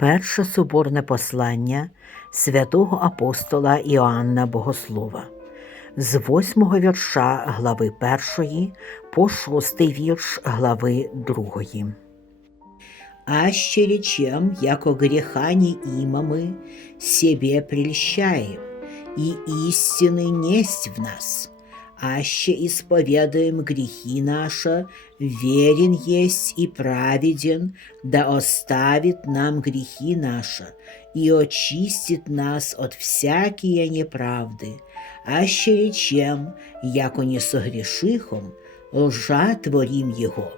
Перше соборне послання святого апостола Іоанна Богослова з восьмого вірша глави першої по шостий вірш глави другої. Аще речем, яко греха не имамы, себе прельщаем, и истины несть в нас. Аще исповедаем грехи наши, верен есть и праведен, да оставит нам грехи наши и очистит нас от всякие неправды. Аще речем, яко не согрешихом, лжа творим Его,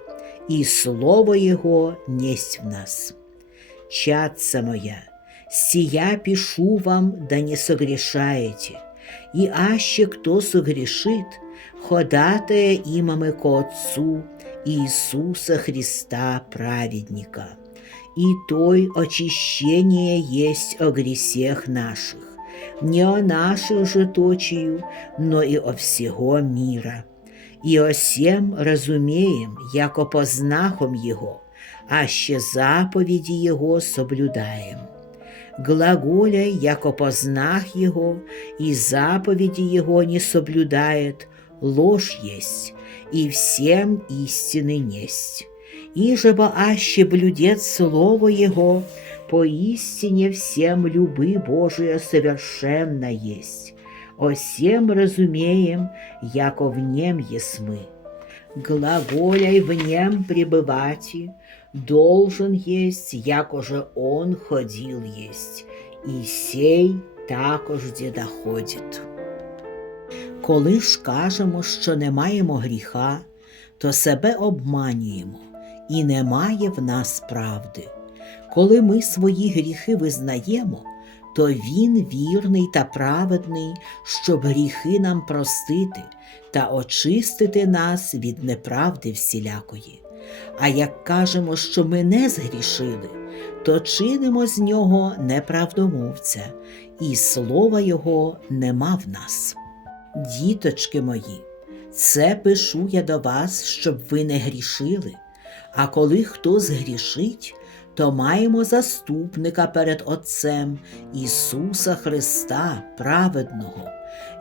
и Слово Его несть в нас. Чатца моя, сия пишу вам, да не согрешаете, и аще кто согрешит, ходатая имаме ко Отцу Иисуса Христа праведника. И той очищение есть о гресех наших, не о наших же точию, но и о всего мира. І осім розумієм, яко познахом Його, а ще заповіді Його соблюдаєм Глаголя, яко познах Его, и заповеди Его не соблюдает, ложь есть, и всем истины несть. Иже бы аще блюдет Слово Его, поистине всем любы Божия совершенно есть. О сем разумеем, яко в нем есмы. Глаголяй в нем пребывати, должен есть, яко же он ходил есть, і сей також де доходить. Коли ж кажемо, що не маємо гріха, то себе обманюємо, і немає в нас правди. Коли ми свої гріхи визнаємо, то Він вірний та праведний, щоб гріхи нам простити та очистити нас від неправди всілякої. А як кажемо, що ми не згрішили, то чинимо з нього неправдомовця, і слова Його нема в нас. Діточки мої, це пишу я до вас, щоб ви не грішили. А коли хто згрішить, то маємо заступника перед Отцем Ісуса Христа, праведного.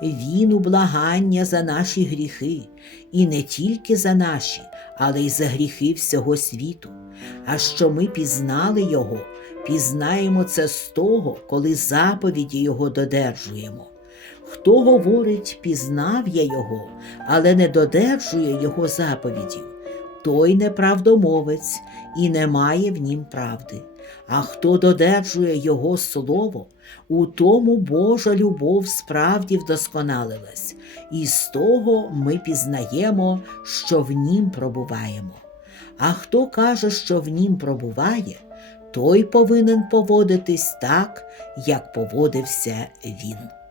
Він у благання за наші гріхи, і не тільки за наші, але й за гріхи всього світу. А що ми пізнали Його, пізнаємо це з того, коли заповіді Його додержуємо. Хто говорить, пізнав я Його, але не додержує Його заповідів, той неправдомовець і не має в нім правди. А хто додержує Його слово, у тому Божа любов справді вдосконалилась, і з того ми пізнаємо, що в нім пробуваємо. А хто каже, що в нім пробуває, той повинен поводитись так, як поводився він.